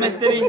Mistry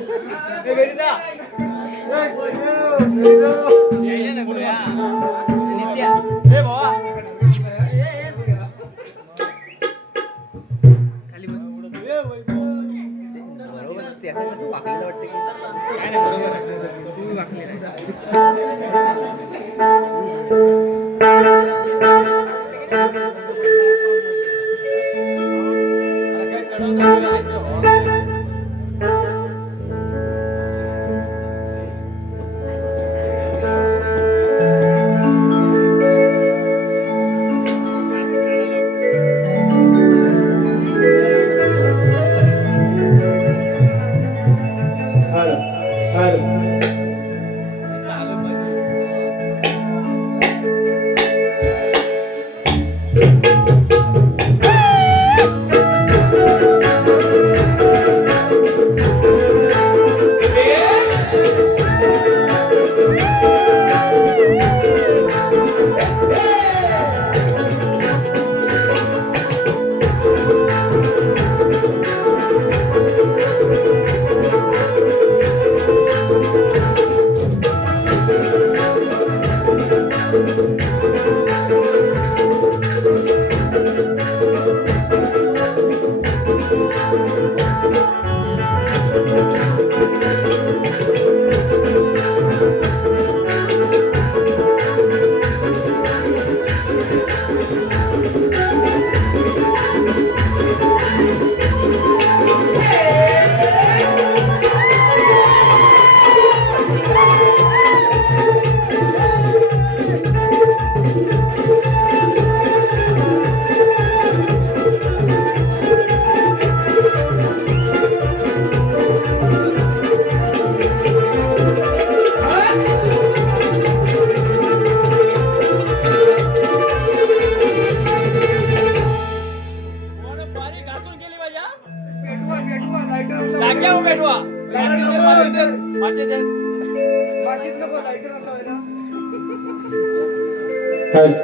hello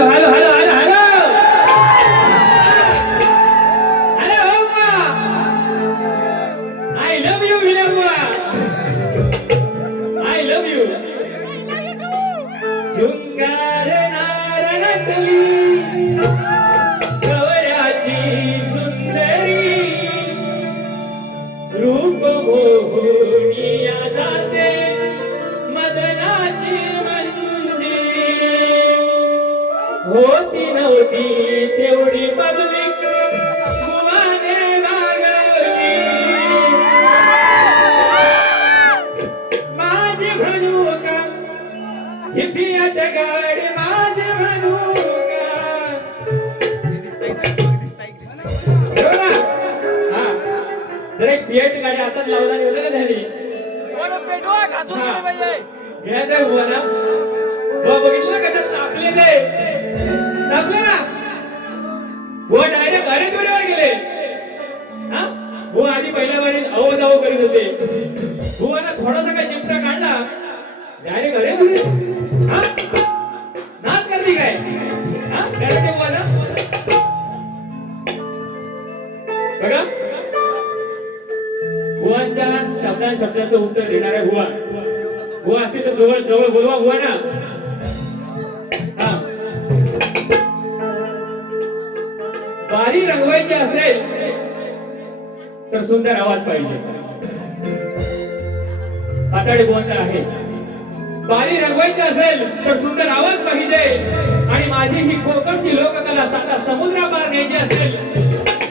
hello hello hello hello hello I love you Vinoba I love you शृंगार नारनटली गवळ्याची सुंदरी रूप मोहनिया जाते मदनाची होती नव्हती तेवढी बदली फुलाने वागवली माझी म्हणू का ही पियाट गाडी माझी म्हणू का जर एक पियाट गाडी हातात लावला होतं का झाली पेटवा घासून गेले पाहिजे घ्यायचं हुआ ना बघितलं कसं तापले ते तापले ना वो डायरेक्ट अरे तुरीवर गेले हा वो आधी पहिल्या वारीत अहो जाओ करीत होते वो ना थोडासा काय चिमटा काढला डायरेक्ट अरे तुरी हा नाच करती काय हा कराटे बुवा ना बघा बुवांच्या शब्दाचं उत्तर देणाऱ्या बुवा बुवा असते तर जवळ जवळ बोलवा बुवा ना बारी रंगवायची असेल तर सुंदर आवाज पाहिजे पाताळे बुवांचा आहे बारी रंगवायची असेल तर सुंदर आवाज पाहिजे आणि माझी ही कोकणची लोककला साता समुद्रा पार न्यायची असेल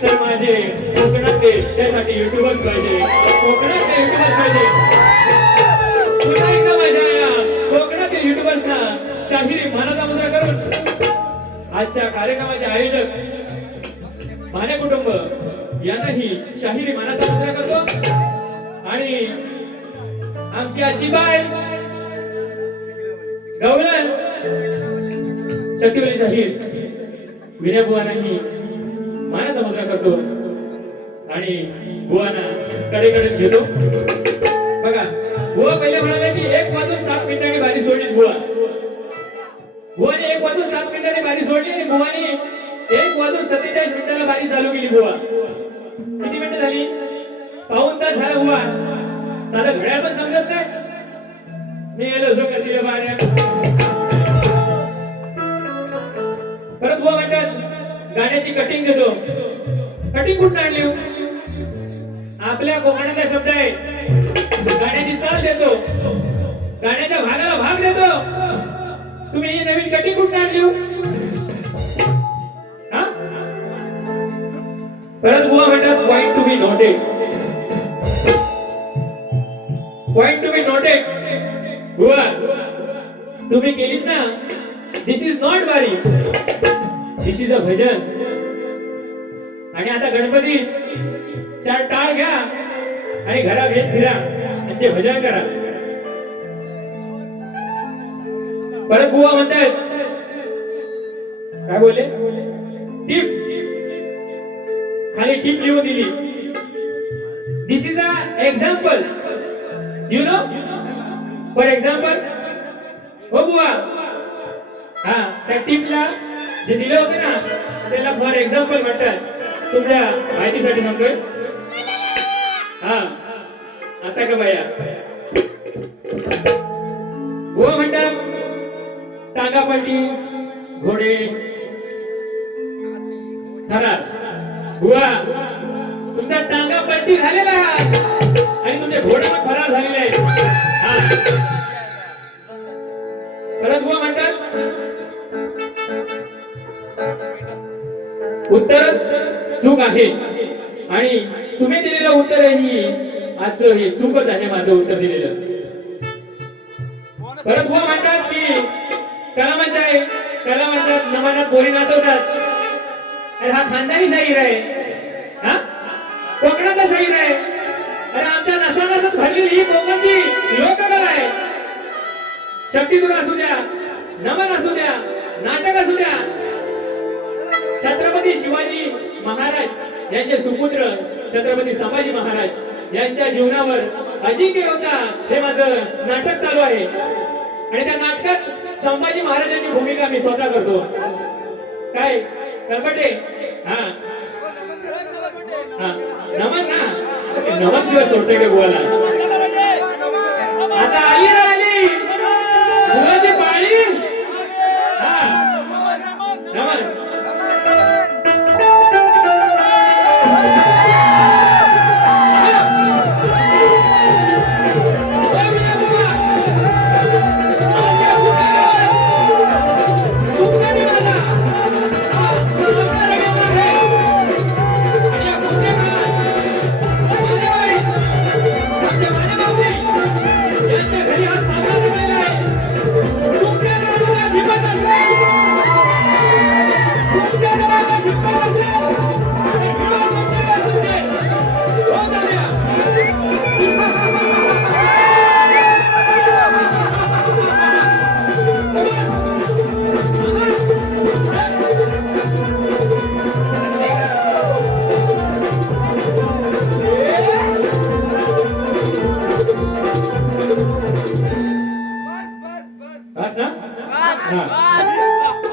तर माझे कोकणातले त्यासाठी युट्यूबर्स पाहिजे कोकणातले युट्यूबर्स पाहिजे पुन्हा एकदा माझ्या कोकणातील युट्यूबर्सना शाहिरी मानाचा मुद्रा करून आजच्या कार्यक्रमाचे आयोजक माने कुटुंब यांनाही शाहिरी मानाचा मुद्रा करतो आणि आमची आजीबाई गवळण शक्तिवली शाहीर विनय बुवांनाही मानाचा मुद्रा करतो आणि बुवांना कडेकडे घेतो बघा बुवा पहिले म्हणाले की 1 वाजून 7 मिनिटांनी बारी सोडली बुवा बुवाने 1 वाजून 7 मिनिटांनी बारी सोडली आणि बुवानी 1 वाजून 47 मिनिटाला बारी चालू केली बुवा. किती मिनिटं झाली? पाऊण तास झाला बुवा. साधं घड्याळ पण समजत नाही. मी गेलो जो करतील बाऱ्या. परत बुवा म्हणतात गाण्याची कटिंग देतो. कटिंग कुठून आणली? आपल्या कोकणातला शब्द आहे. गाण्याची चाल देतो, गाण्याच्या भागाला भाग देतो. तुम्ही ही नवीन कटिंग कुठून आणली? परत बुवा म्हणतात point to be noted. Point to be noted. बुवा तुम्ही केलीत ना, दिस इज नॉट वारी, दिस इज अ भजन. आणि आता गणपती 4 टाळ घ्या आणि घरा घेत फिरा आणि ते भजन करा. परत बुवा म्हणतात काय बोलले? टिप. खाली टिप लिहून दिली. This is a example, you know. For example. हो बुवा, हा त्या टिपला जे दिलं होतं ना त्याला फॉर एक्झाम्पल म्हणतात. तुमच्या माहितीसाठी सांगतोय. हा आता का बाया बुवा म्हणतात टांगापट्टी, घोडे, थरार. बुवा तुमचा टांगा पलटी झालेला आणि तुमचे घोडे पण फरार झालेले आहेत. परत बुवा म्हणतात उत्तर चूक आहे आणि तुम्ही दिलेलं उत्तर ही आजचं हे चूकच आहे. माझं उत्तर दिलेलं. परत बुवा म्हणतात की कलामांच्या आहे, कला म्हणतात नमनात बोरी नाचवतात. अरे हा खानदानी शाहीर आहे, हा कोकणाचा शाहीर आहे. अरे आमच्या नसानसात भरलेली ही कोकणची लोककला आहे. शक्तितून असू द्या, नमन असू द्या, नाटक असू द्या. छत्रपती शिवाजी महाराज यांचे सुपुत्र छत्रपती संभाजी महाराज यांच्या जीवनावर अजिंक्य होता हे माझं नाटक चालू आहे. आणि त्या नाटकात संभाजी महाराजांची भूमिका मी स्वतः करतो. काय कळपटे? हा हा नमन ना, नमन शिवाय सोडतोय का बुवाला? आता आली ना आली बुवाची पाळी. हा नमन.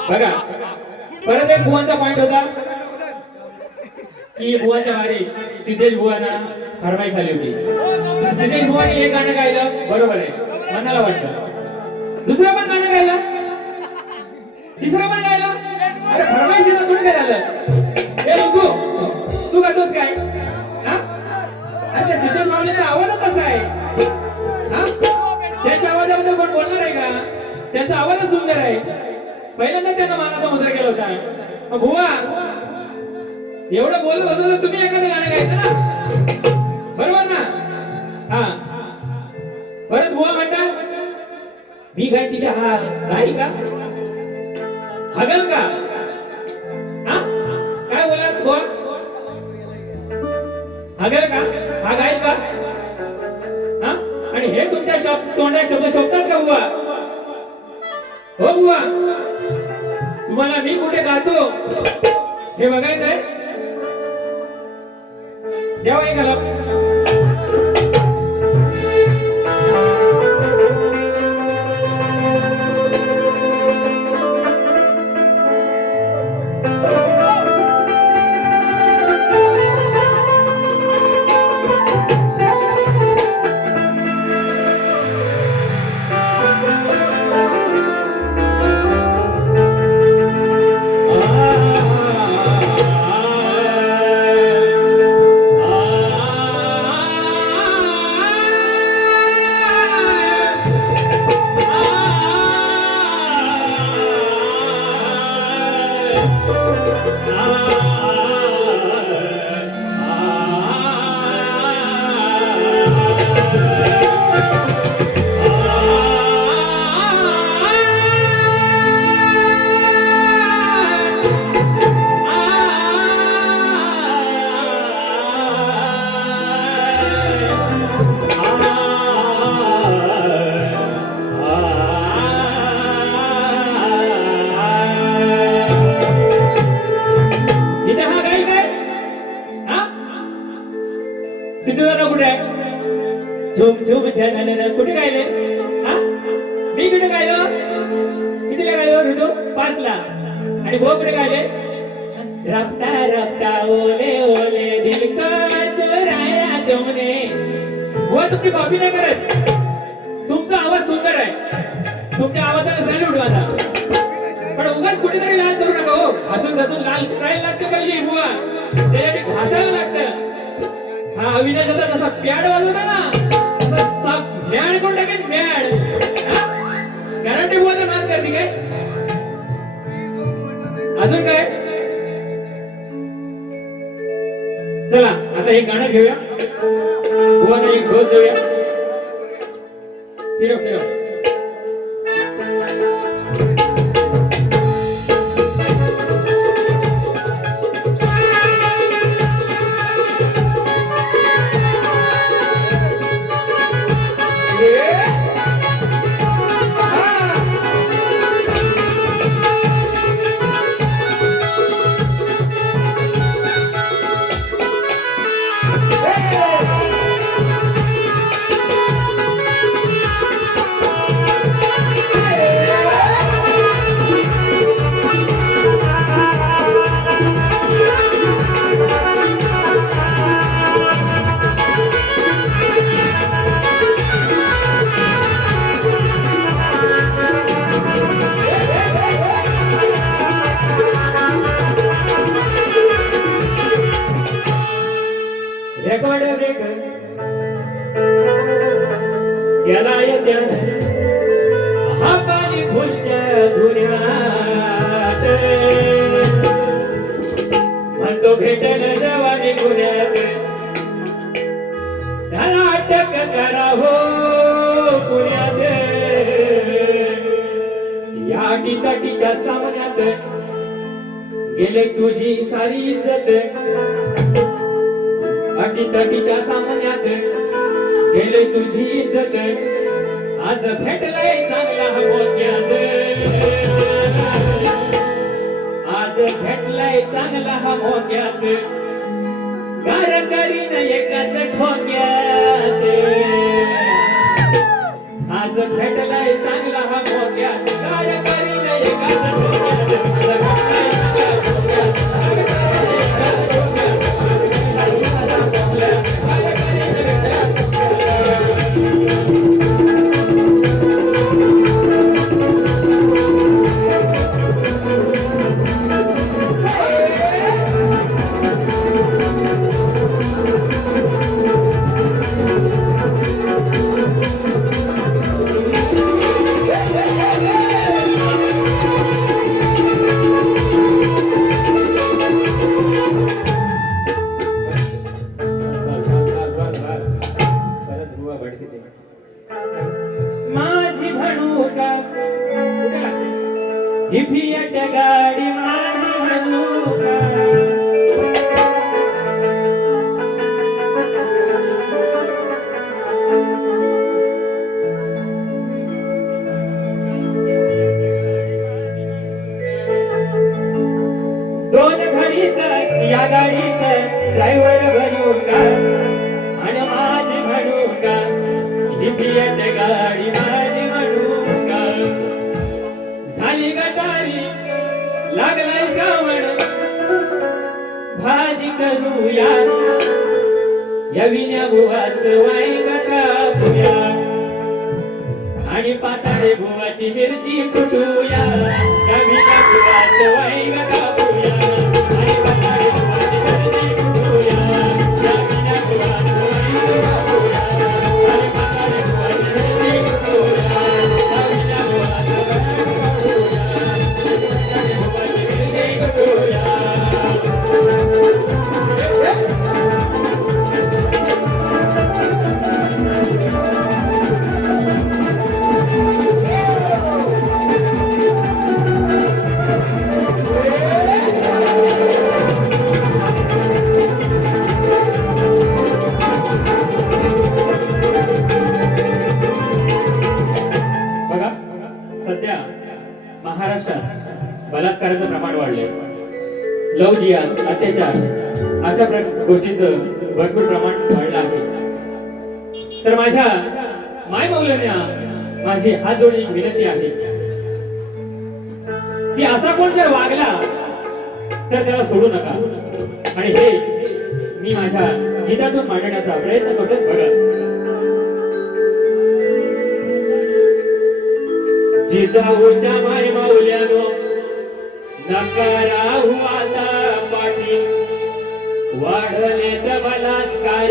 बघा परत एक बुवांचा पॉइंट होता की बुवांच्या वारी सिद्धेश बुवांना फरमाईश आली होती. सिद्धेश बुवांनी एक गाणं गायलं, बरोबर आहे, मनाला वाटलं. दुसरं पण गाणं गायलं, तिसरं पण गायलं. अरे फरमाईशीचं कुठे काय झालं? हे तू गातोस काय? अरे सिद्धेश माऊलीचा आवाजच कसा आहे? त्याच्या आवाजाबद्दल कोण बोलणार आहे का? त्यांचा आवाजच सुंदर आहे. पहिल्यांदा त्यांना मानाचा मुद्रा केला होता. बुवा एवढं बोलत होतं तर तुम्ही एखादं गाणं गायचं ना, बरोबर ना? हा परत बुवा म्हणतात मी गाय तिथे हा गाई का हगल का? हा काय बोलात बुवा? हगल का? हा गाईल का? हा आणि हे तुमच्या तोंडात शब्द शोभतात का बुवा? हो बुवा तुम्हाला मी कुठे गातो हे बघायचंय. द्यावा एक आला. सिद्धूदादा कुठे आहे? झुम झुम झननन कुठे गायले? हा? मी कुठे गायलो? कितीला गायलो ऋतू? 5 ला. आणि भाऊ कुठे गायले? रफ्ता रफ्ता ओले ओले दिल को चुराया तुमने. वो तुमची कॉपी नाही करत. तुमचा आवाज सुंदर आहे. तुमच्या आवाजाला सॅल्यूट माझा. पण उगाच कुठेतरी लाल करू नका हो. हसून हसून लाल करायला लागते पाहिजे बुवा. त्याच्यासाठी घासायला लागतं. हा अविनाश आता जसा प्याड वाजवता ना तसा म्याड कोण टाकेल म्याड. गॅरंटी बुवा तर नाद करते काय? अजून काय? चला आता एक गाणं घेऊया. बुवाना एक डोस देऊया. फिरव फिरव. रेकॉर्ड ब्रेक गेला ध्यान हा पाणी फुलच्या धुण्यात म्हणतो भेटल जवानी गुन्ह्यात त्याला अटक करा हो पुण्यात. या अटीतटीच्या सामन्यात गेले तुझी सारी इज्जत. अटीतटीच्या सामन्यात गेले तुझी इज्जत. आज भेटलाय चांगला मोक्यात. आज भेटलाय चांगला मोक्यात. गार करीन एकाच ठोक्यात. आज भेटलाय चांगला मोक्यात. गार करीन एकाच ठोक्यात. माझी म्हणू का ही फियाट गाडी माझी म्हणू का. दोन घडीत या गाडीत ड्रायव्हर बनू का आणि माझी म्हणू का ही फियाट गाडी माझी म्हणू का. झाली गटारी लागलाय श्रावण आणि करूया या विण्या बुवाचं वाईग कापूया आणि पाताळे बुवाची मिरची कुटूया या विण्या बुवाचं वाईग कापूया आणि पाताळे बुवाची मिरची कुटूया या विण्या बुवाचं वाईग कापूया आणि पाताळे बुवाची मिरची कुटूया या विण्या बुवाचं वाईग कापूया पाताळे बुवाची मिरची कुटूया. बघा सध्या महाराष्ट्रात बलात्काराचं प्रमाण वाढले, लव जिहाद, अत्याचार अशा गोष्टींचं भरपूर प्रमाण वाढलं आहे. तर माझ्या माय मौलांना माझी हात जोडून एक विनंती आहे की असा कोण जर वागला तर त्याला सोडू नका. आणि हे मी माझ्या गीतातून मांडण्याचा प्रयत्न करतो. बघा, जिजाऊच्या माय माऊल्यानो नका राहू आता पाठी, वाढले तर बलात्कार,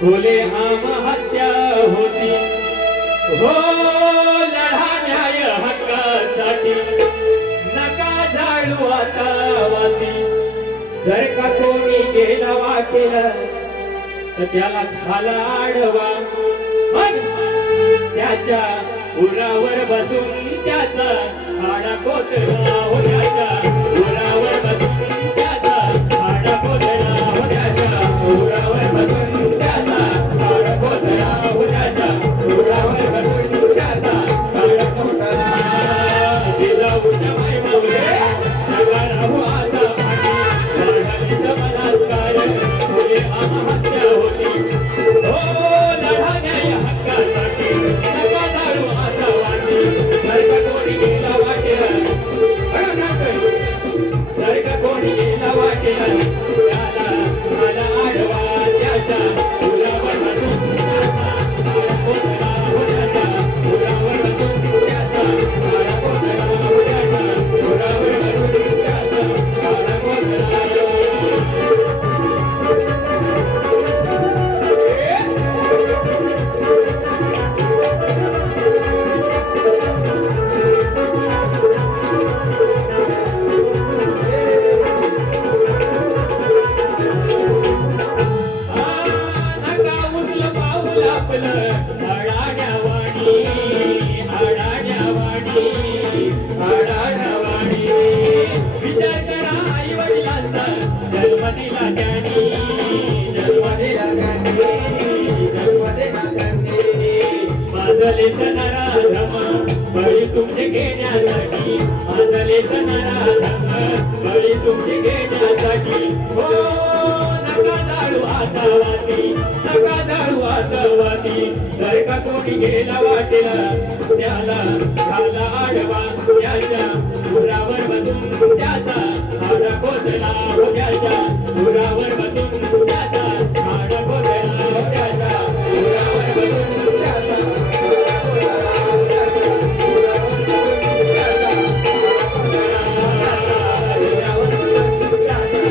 खुले आम हत्या होती, हो लढा न्याय हक्कासाठी, नका जाळू आता वाती. जर का कोणी गेला वाटेला तर त्याला खाला आडवा, मग त्याच्या उरावर बसून त्याचा हाडा कोतरा हो, त्याच्या उरावर बसून त्याचा हाडा कोतरा हो, त्याच्या उरावर बसून त्याचा हाडा कोतरा हो, त्याच्या उरावर बसून त्याचा हाडा कोतरा. जिजाऊच्या माय माऊले नका राहू आता पाठी, वाढले तर बलात्कार, खुले आम हत्या होती, हो लढा न्याय हक्कासाठी, नका जाळू आता वाटी. जर का कोणी गेला वाटेला, जर का कोणी गेला वाटेला त्याला मला आडवा, त्याच्या उरावर बसून त्याचा हाडा कोतरा हो, त्याच्या उरावर बसून त्याचा हाडा कोतरा हो, त्याच्या उरावर बसून त्याचा हाडा कोतरा. विचार करा आई वडिलांचा, जन्म दिला त्यांनी, जन्म दिला त्यांनी, जन्म दिला त्यांनी. माझले नराधम बळी तुमचे घेण्यासाठी, माझले नराधम बळी तुमचे घेण्यासाठी, हो नका जाळू आता वाती, नका जाळू आता वाती. जर का कोणी गेला वाटेला त्याला घाला आडवा, त्याच्या उरावर बसून त्याचा हाडा कोतरा हो, त्याच्या उरावर बसून त्याचा हाडा कोतरा हो, त्याच्या उरावर बसून त्याचा हाडा कोतरा हो, त्याच्या उरावर बसून त्याचा उरावर बसून त्याचा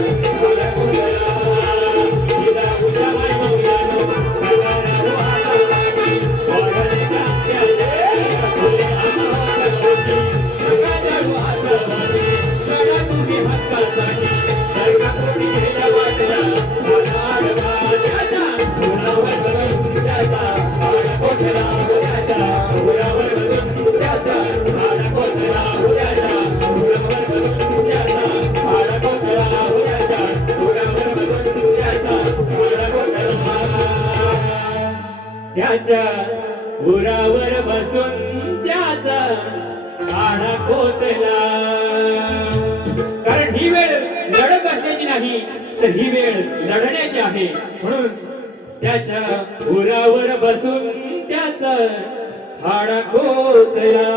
हाडा कोतरा. जिजाऊच्या माय मौल्यानो नका राहू आता पाठी, वाढले तर अत्याचार, खुले आम हक्कासाठी, नका जाळू आता वाटी, लढा तुम्ही हक्कासाठी. जर का कोणी गेला वाटेला मला आडवा, त्याच्या उरावर बसून त्याचा हाडा कोतरा हो, त्याच्या उरावर बसून त्याचा हाडा कोतरा हो, त्याच्या उरावर बसून त्याचा हाडा कोतरा हो, त्याच्या उरावर बसून त्याचा हाडा कोतरा. त्याच्या उरावर बसून त्याचा हाडा कोतला. कारण ही वेळ लढत बसण्याची नाही, तर ही वेळ लढण्याची आहे. म्हणून त्याच्या उरावर बसून त्याचा हाडा कोतला.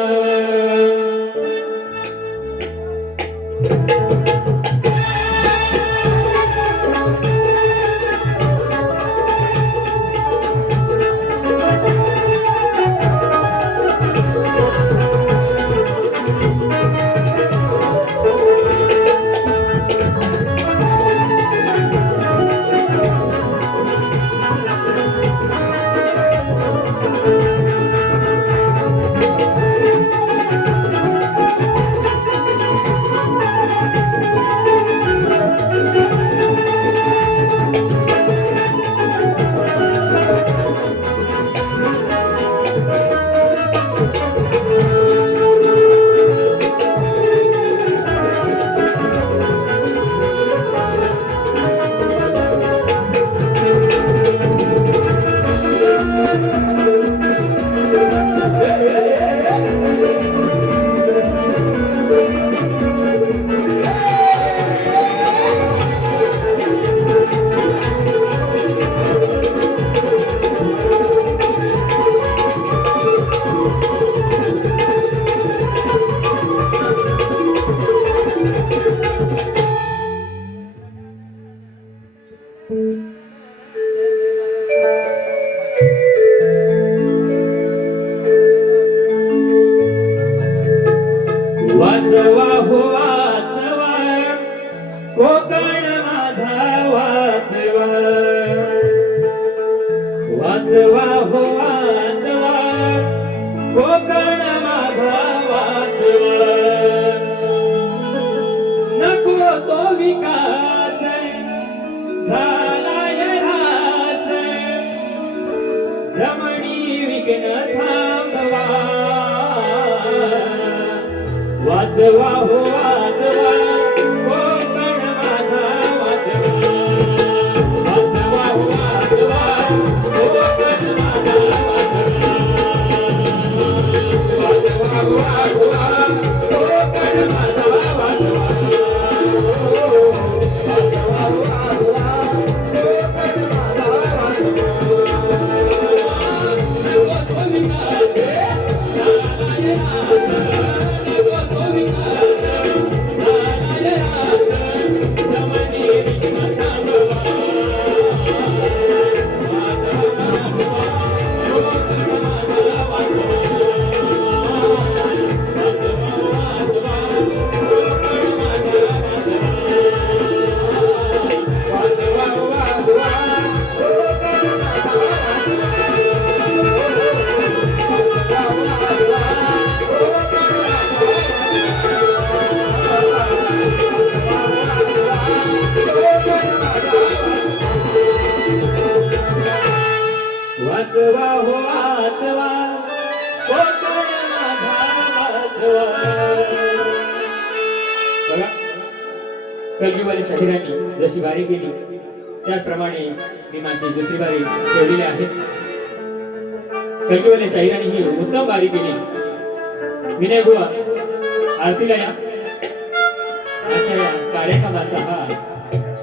विकास झालाय ऱ्हास जमणी विघ्न थांबवा वाजवा हो वाजवा कोकण माझा वाजवा वाजवा हो वाजवा कोकण माझा वाजवा वाजवा हो वाजवा कोकण माझा वाजवा वाजवा हो वाजवा कोकण माझा वाजवा. बघा कलगीवाली शाहिरांनी जशी बारी केली त्याचप्रमाणे मी माझी दुसरी बारी ठेवलेली आहे. कलगीवाली शाहिरांनी ही उत्तम बारी केली. विनय बुवा आरतीला या. आजच्या या कार्यक्रमाचा हा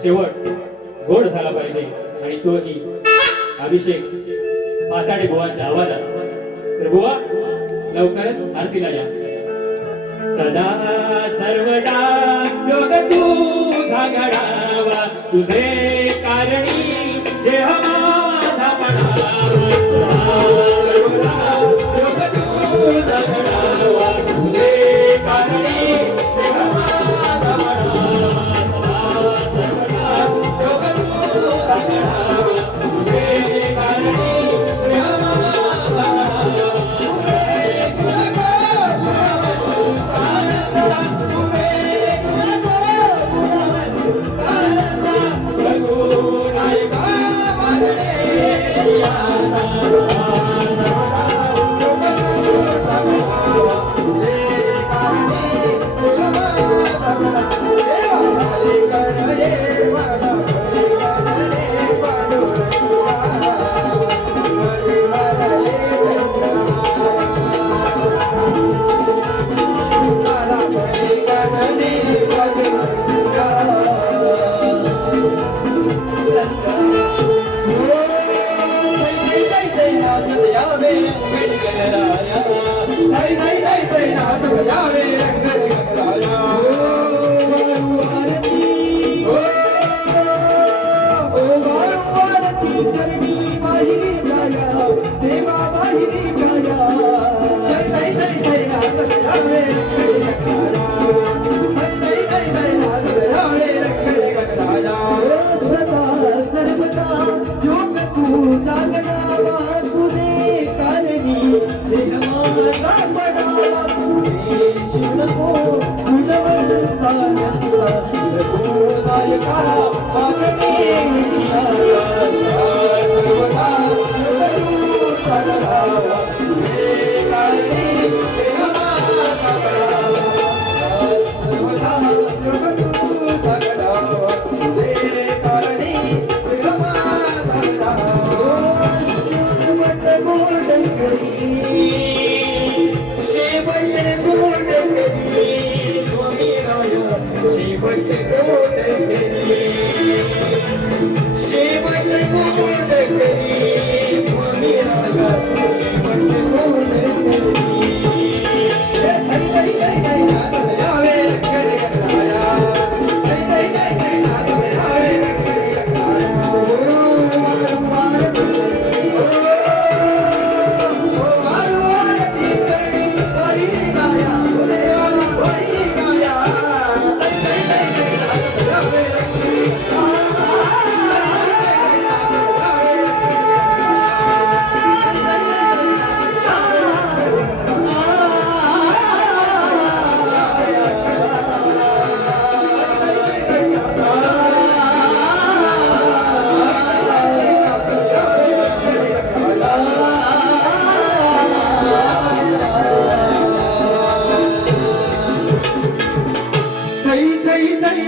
शेवट गोड झाला पाहिजे आणि तोही अभिषेक पाताडे बुवांच्या आवाजात. तर बुवा लवकरच आरतीला या. सदा सर्वदा योग तुझा घडावा तुझे कारणी देह माझा पडावा. सदा सर्वदा योग तुझा घडावा तुझे कारणी देह माझा पडावा. सदा सर्वदा योग तुझा घडावा तुझे कारणी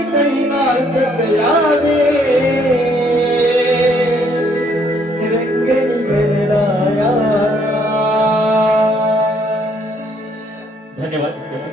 गीतही नाचत यावे